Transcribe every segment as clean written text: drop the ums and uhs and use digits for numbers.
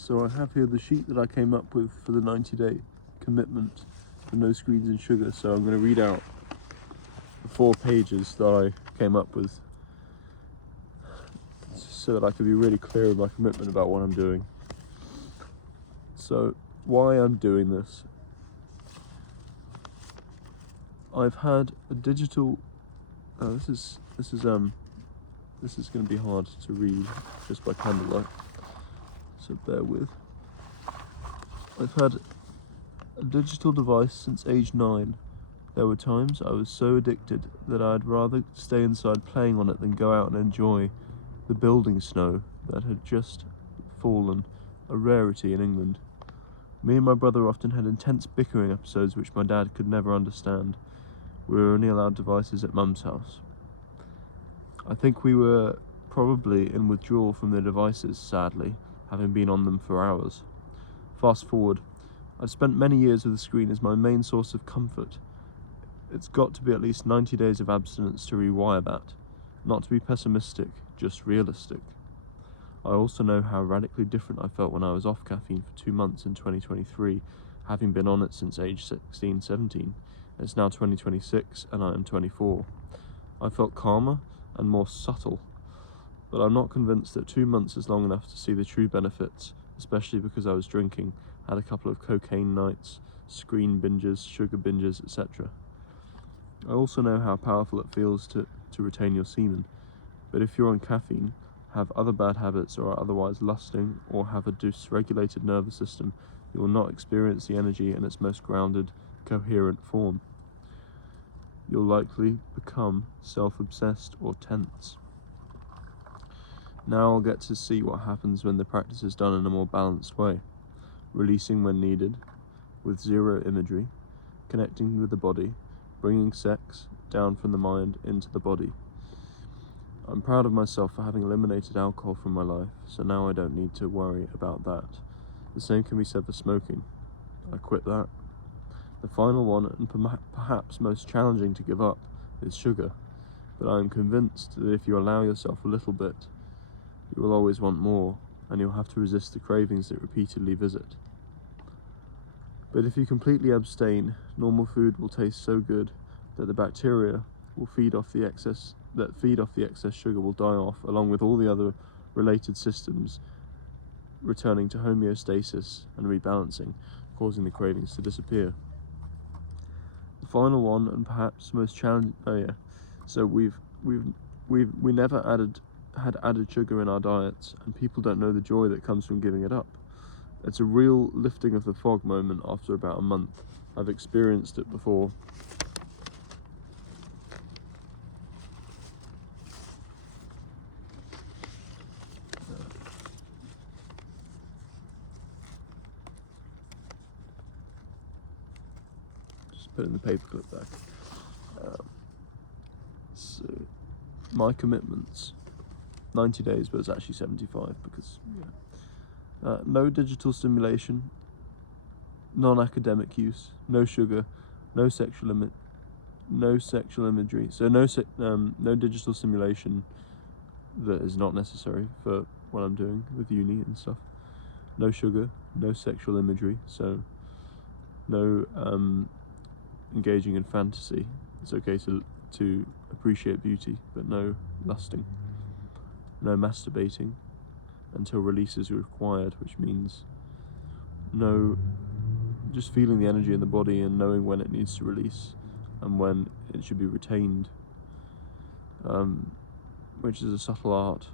So I have here the sheet that I came up with for the 90-day commitment for no screens and sugar. So I'm going to read out the 4 pages that I came up with so that I can be really clear with my commitment about what I'm doing. So why I'm doing this. I've had a digital this is going to be hard to read just by candlelight, so bear with. I've had a digital device since age 9. There were times I was so addicted that I'd rather stay inside playing on it than go out and enjoy the building snow that had just fallen, a rarity in England. Me and my brother often had intense bickering episodes which my dad could never understand. We were only allowed devices at Mum's house. I think we were probably in withdrawal from the devices, sadly, having been on them for hours. Fast forward, I've spent many years with the screen as my main source of comfort. It's got to be at least 90 days of abstinence to rewire that. Not to be pessimistic, just realistic. I also know how radically different I felt when I was off caffeine for 2 months in 2023, having been on it since age 16, 17. It's now 2026 and I am 24. I felt calmer and more subtle, but I'm not convinced that 2 months is long enough to see the true benefits, especially because I was drinking, had a couple of cocaine nights, screen binges, sugar binges, etc. I also know how powerful it feels to retain your semen, but if you're on caffeine, have other bad habits or are otherwise lusting or have a dysregulated nervous system, you will not experience the energy in its most grounded, coherent form. You'll likely become self-obsessed or tense. Now I'll get to see what happens when the practice is done in a more balanced way, releasing when needed, with zero imagery, connecting with the body, bringing sex down from the mind into the body. I'm proud of myself for having eliminated alcohol from my life, so now I don't need to worry about that. The same can be said for smoking. I quit that. The final one, and perhaps most challenging to give up, is sugar, but I am convinced that if you allow yourself a little bit, you will always want more, and you'll have to resist the cravings that repeatedly visit. But if you completely abstain, normal food will taste so good that the bacteria will feed off the excess sugar will die off, along with all the other related systems returning to homeostasis and rebalancing, causing the cravings to disappear. The final one, and perhaps most challenging, so we never had added sugar in our diets, and people don't know the joy that comes from giving it up. It's a real lifting of the fog moment after about a month. I've experienced it before. Just putting the paperclip back. So my commitments, 90 days, but it's actually 75 because no digital stimulation, non-academic use, no sugar, no sexual imagery. So no digital stimulation that is not necessary for what I'm doing with uni and stuff. No sugar, no sexual imagery. So no engaging in fantasy. It's okay to appreciate beauty, but no lusting. No masturbating until release is required, which means no, just feeling the energy in the body and knowing when it needs to release and when it should be retained, which is a subtle art.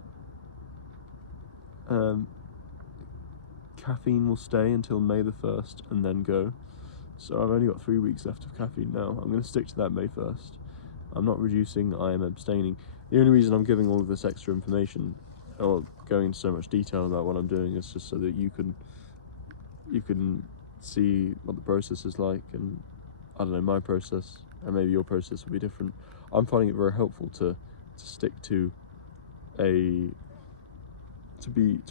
Caffeine will stay until May the 1st and then go. So I've only got 3 weeks left of caffeine now. I'm going to stick to that May 1st. I'm not reducing, I am abstaining. The only reason I'm giving all of this extra information or going into so much detail about what I'm doing is just so that you can see what the process is like, and I don't know, my process, and maybe your process will be different. I'm finding it very helpful to stick to to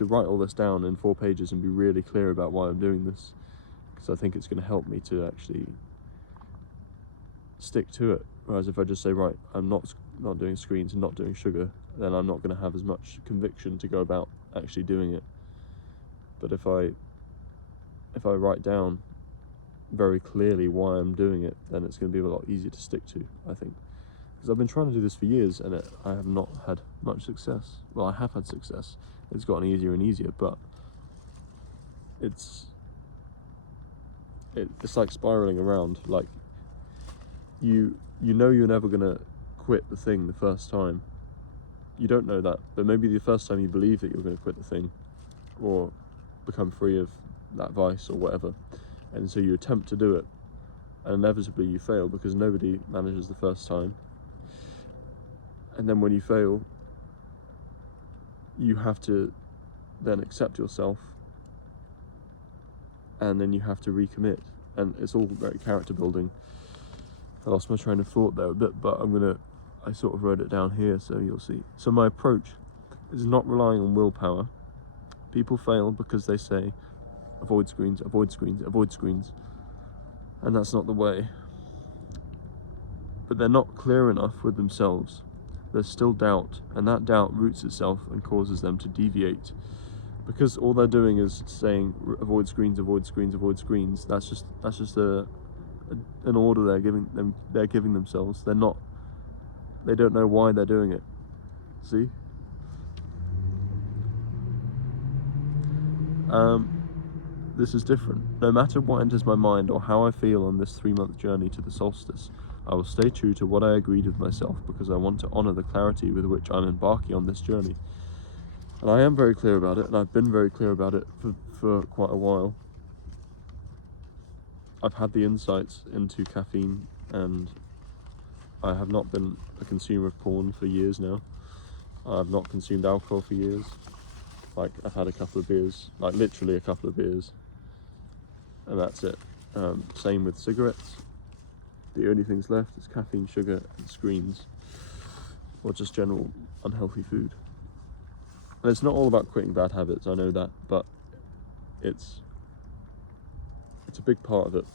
write all this down in 4 pages and be really clear about why I'm doing this, because I think it's going to help me to actually stick to it. Whereas if I just say, right, I'm not doing screens and not doing sugar, then I'm not going to have as much conviction to go about actually doing it. But if I write down very clearly why I'm doing it, then it's going to be a lot easier to stick to, I think. Because I've been trying to do this for years and I have not had much success. Well, I have had success. It's gotten easier and easier, but it's like spiraling around. Like you know you're never going to quit the thing the first time. You don't know that, but maybe the first time you believe that you're going to quit the thing or become free of that vice or whatever, and so you attempt to do it, and inevitably you fail because nobody manages the first time. And then when you fail, you have to then accept yourself, and then you have to recommit, and it's all very character building. I lost my train of thought there a bit, but I sort of wrote it down here so you'll see. So my approach is not relying on willpower. People fail because they say, avoid screens, avoid screens, avoid screens. And that's not the way. But they're not clear enough with themselves. There's still doubt, and that doubt roots itself and causes them to deviate. Because all they're doing is saying, avoid screens, avoid screens, avoid screens. That's just an order they're giving themselves. They don't know why they're doing it. See? This is different. No matter what enters my mind or how I feel on this 3-month journey to the solstice, I will stay true to what I agreed with myself because I want to honour the clarity with which I'm embarking on this journey. And I am very clear about it, and I've been very clear about it for quite a while. I've had the insights into caffeine, and I have not been a consumer of porn for years now. I've not consumed alcohol for years. Like, I've had a couple of beers, like literally a couple of beers, and that's it. Same with cigarettes. The only things left is caffeine, sugar, and screens, or just general unhealthy food. And it's not all about quitting bad habits, I know that, but it's a big part of it.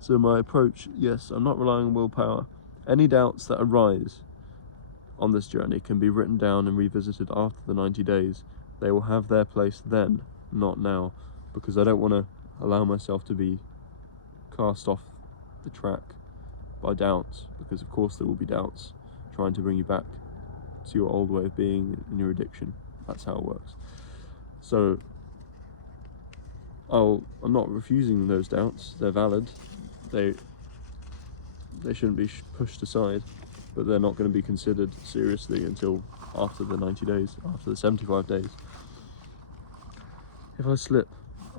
So my approach, yes, I'm not relying on willpower. Any doubts that arise on this journey can be written down and revisited after the 90 days. They will have their place then, not now, because I don't want to allow myself to be cast off the track by doubts, because of course there will be doubts trying to bring you back to your old way of being and your addiction. That's how it works. So I'm not refusing those doubts. They're valid. They shouldn't be pushed aside, but they're not going to be considered seriously until after the 90 days, after the 75 days. If I slip,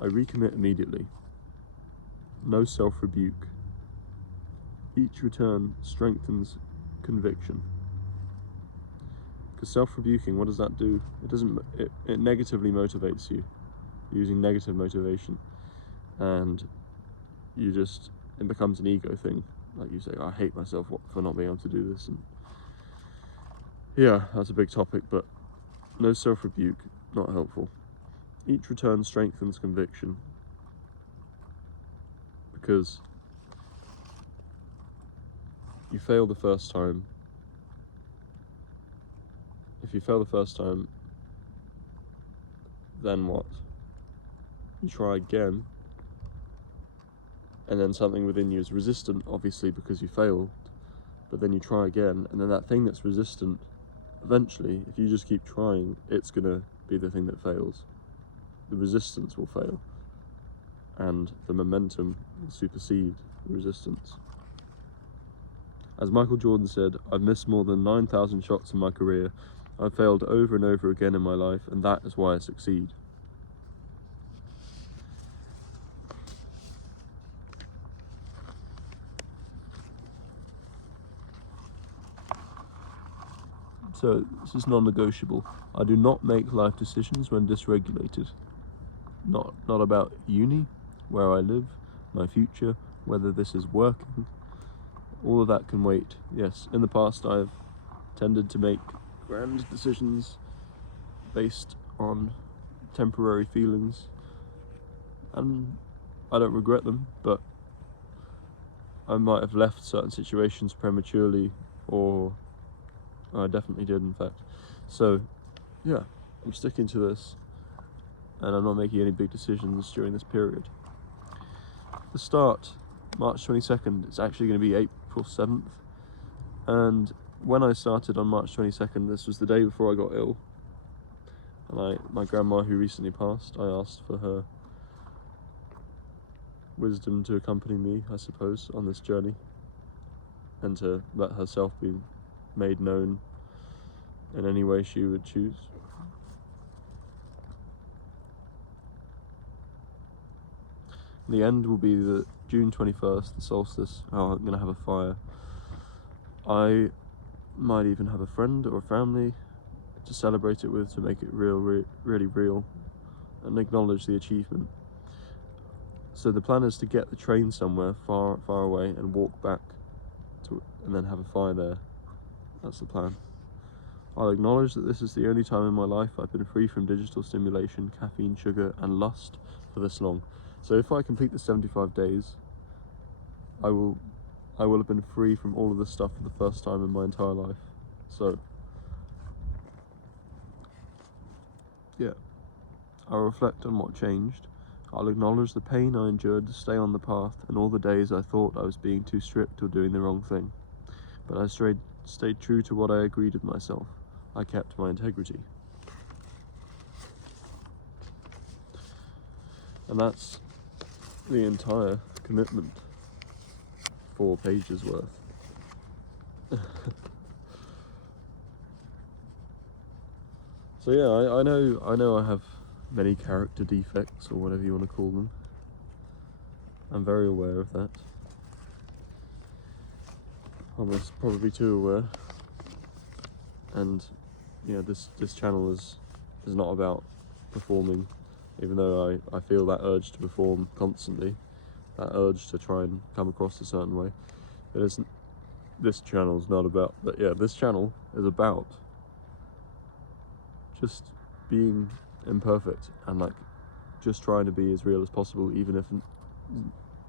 I recommit immediately. No self-rebuke. Each return strengthens conviction. Because self-rebuking, what does that do? It negatively motivates you, using negative motivation, and it becomes an ego thing. Like you say, I hate myself for not being able to do this, and yeah, that's a big topic, but no self-rebuke, not helpful. Each return strengthens conviction, because you fail the first time. If you fail the first time, then what? You try again, and then something within you is resistant, obviously, because you failed, but then you try again, and then that thing that's resistant, eventually, if you just keep trying, it's gonna be the thing that fails. The resistance will fail, and the momentum will supersede the resistance. As Michael Jordan said, I've missed more than 9,000 shots in my career. I've failed over and over again in my life, and that is why I succeed. So this is non-negotiable. I do not make life decisions when dysregulated. Not about uni, where I live, my future, whether this is working. All of that can wait. Yes, in the past I've tended to make grand decisions based on temporary feelings, and I don't regret them, but I might have left certain situations prematurely, or I definitely did, in fact. So yeah, I'm sticking to this, and I'm not making any big decisions during this period. The start, March 22nd, it's actually going to be April 7th, and when I started on March 22nd, this was the day before I got ill, and my grandma, who recently passed, I asked for her wisdom to accompany me, I suppose, on this journey, and to let herself be made known in any way she would choose. The end will be the June 21st, the solstice. Oh, I'm gonna have a fire. I might even have a friend or a family to celebrate it with, to make it really real, and acknowledge the achievement. So the plan is to get the train somewhere far away and walk back and then have a fire there. That's the plan. I'll acknowledge that this is the only time in my life I've been free from digital stimulation, caffeine, sugar, and lust for this long. So if I complete the 75 days, I will have been free from all of this stuff for the first time in my entire life. So, yeah, I'll reflect on what changed. I'll acknowledge the pain I endured to stay on the path, and all the days I thought I was being too strict or doing the wrong thing. But I stayed true to what I agreed with myself. I kept my integrity. And that's the entire commitment. 4 pages worth. So yeah, I know I have many character defects, or whatever you want to call them. I'm very aware of that. Almost probably too aware. And yeah, this channel is not about performing, even though I feel that urge to perform constantly, that urge to try and come across a certain way. It isn't. This channel is not about. But yeah, this channel is about just being imperfect and like just trying to be as real as possible, even if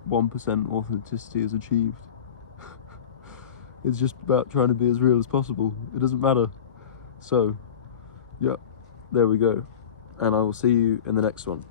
1% authenticity is achieved. It's just about trying to be as real as possible. It doesn't matter. So, yeah, there we go. And I will see you in the next one.